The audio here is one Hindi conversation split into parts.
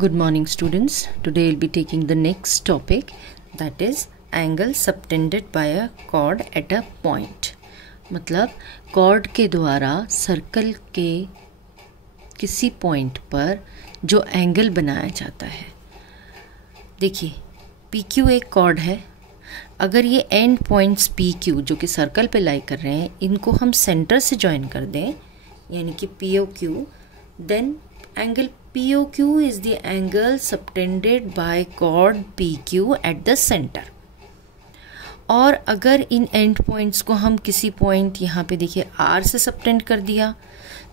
Good morning students. Today we'll be taking the next topic, that is angle subtended by a chord at a point. मतलब chord के द्वारा सर्कल के किसी पॉइंट पर जो एंगल बनाया जाता है. देखिए PQ एक chord है. अगर ये एंड पॉइंट्स PQ जो कि सर्कल पे लाई कर रहे हैं इनको हम सेंटर से ज्वाइन कर दें यानी कि POQ, then angle POQ is the angle subtended by chord PQ at the center. और अगर इन एंड पॉइंट्स को हम किसी पॉइंट यहाँ पे देखिए R से सबटेंड कर दिया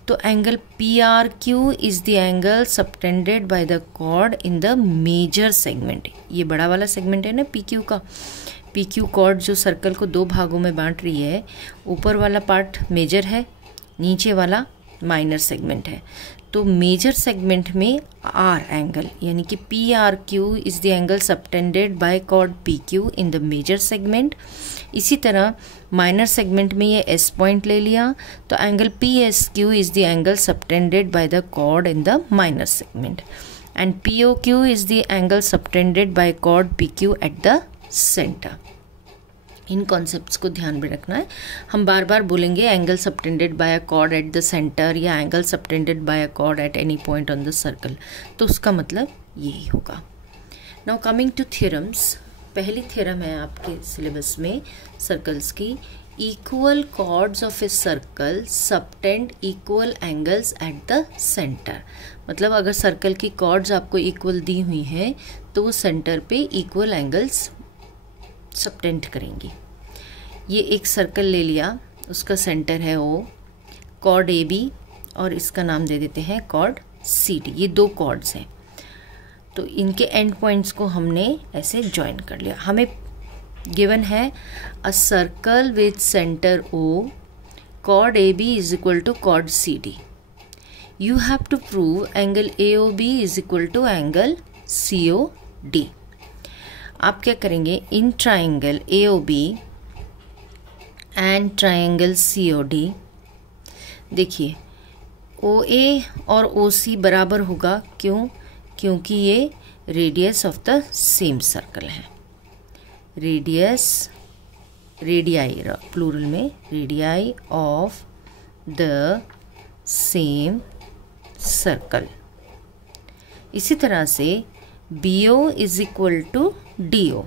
तो angle PRQ is the angle subtended by the chord in the major segment. ये बड़ा वाला सेगमेंट है ना PQ का. PQ chord जो सर्कल को दो भागों में बांट रही है, ऊपर वाला पार्ट मेजर है, नीचे वाला माइनर सेगमेंट है. तो मेजर सेगमेंट में R एंगल यानी कि PRQ is the angle subtended by chord PQ in the major segment. इसी तरह माइनर सेगमेंट में ये S पॉइंट ले लिया तो angle PSQ is the angle subtended by the chord in the minor segment and POQ is the angle subtended by chord PQ at the centre. इन कॉन्सेप्ट्स को ध्यान में रखना है. हम बार बार बोलेंगे angle subtended by a chord at the centre या angle subtended by a chord at any point on the circle, तो उसका मतलब यही होगा. Now coming to theorems. पहली थ्योरम है आपके सिलेबस में सर्कल्स की. Equal chords of a circle subtend equal angles at the centre. मतलब अगर सर्कल की कॉर्ड्स आपको इक्वल दी हुई हैं तो वो सेंटर पे इक्वल एंगल्स सबटेंड करेंगी. ये एक सर्कल ले लिया, उसका सेंटर है O, कॉर्ड AB और इसका नाम दे देते हैं कॉर्ड CD. ये दो कॉर्ड्स हैं तो इनके एंड पॉइंट्स को हमने ऐसे ज्वाइन कर लिया. हमें गिवन है a circle with centre O, chord AB is equal to chord CD. You have to prove angle AOB is equal to angle COD. आप क्या करेंगे, in triangle AOB and triangle COD देखिए OA और OC बराबर होगा. क्यों? क्योंकि ये radius of the same circle है. रेडियाई प्लूरल में radii of the same circle. इसी तरह से BO is equal to DO,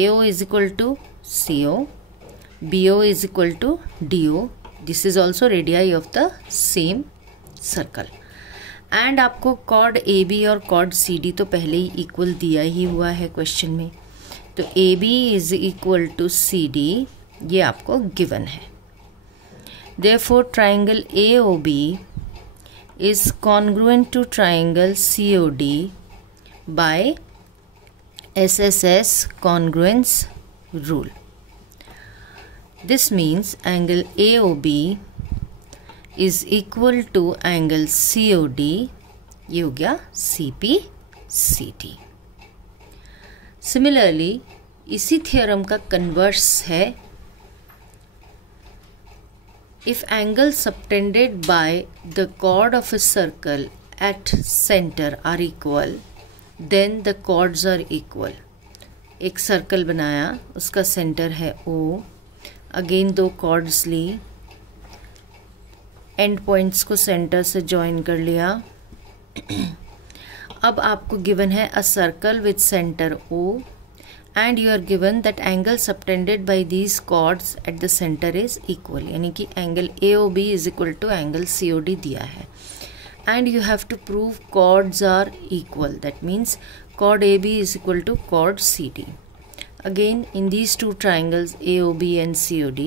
AO is equal to CO, BO is equal to DO. This is also radii of the same circle. And आपको chord AB और chord CD तो पहले ही इक्वल दिया ही हुआ है क्वेश्चन में. तो AB is equal to CD ये आपको गिवन है. Therefore triangle AOB is congruent to triangle COD by SSS congruence rule. This means angle AOB is equal to angle COD. ये हो गया CPCT. Similarly इसी थ्योरम का कन्वर्स है. If angle subtended by the chord of a circle at center are equal, then the chords are equal. एक सर्कल बनाया, उसका सेंटर है O, अगेन दो chords ली, एंड पॉइंट्स को सेंटर से ज्वाइन कर लिया. अब आपको गिवन है a circle with centre O and you are given that angle subtended by these chords at the center is equal. यानी कि angle AOB is equal to angle COD दिया है. And you have to prove chords are equal. That means chord AB is equal to chord CD. Again in these two triangles AOB and COD,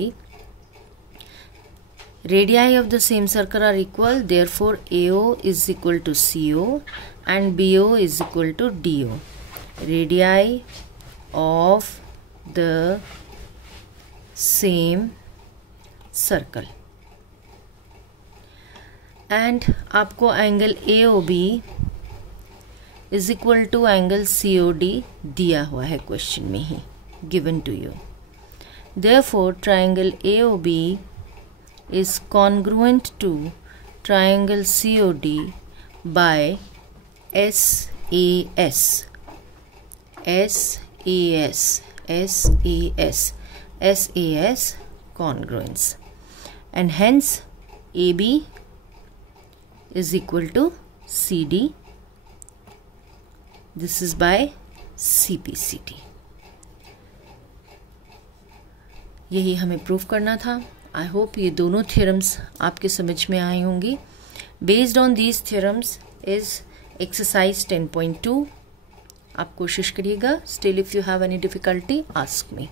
radii of the same circle are equal. Therefore AO is equal to CO and BO is equal to DO. Radii of the same circle. And आपको angle AOB is equal to angle COD दिया हुआ है क्वेश्चन में ही, given to you. Therefore triangle AOB is congruent to triangle COD by SAS, SAS congruence, and hence AB is equal to CD. This is by CPCD. यही हमें प्रूव करना था. आई होप ये दोनों थ्योरम्स आपके समझ में आई होंगी. Based on these theorems is exercise 10.2. आप कोशिश करिएगा. Still if you have any difficulty ask me.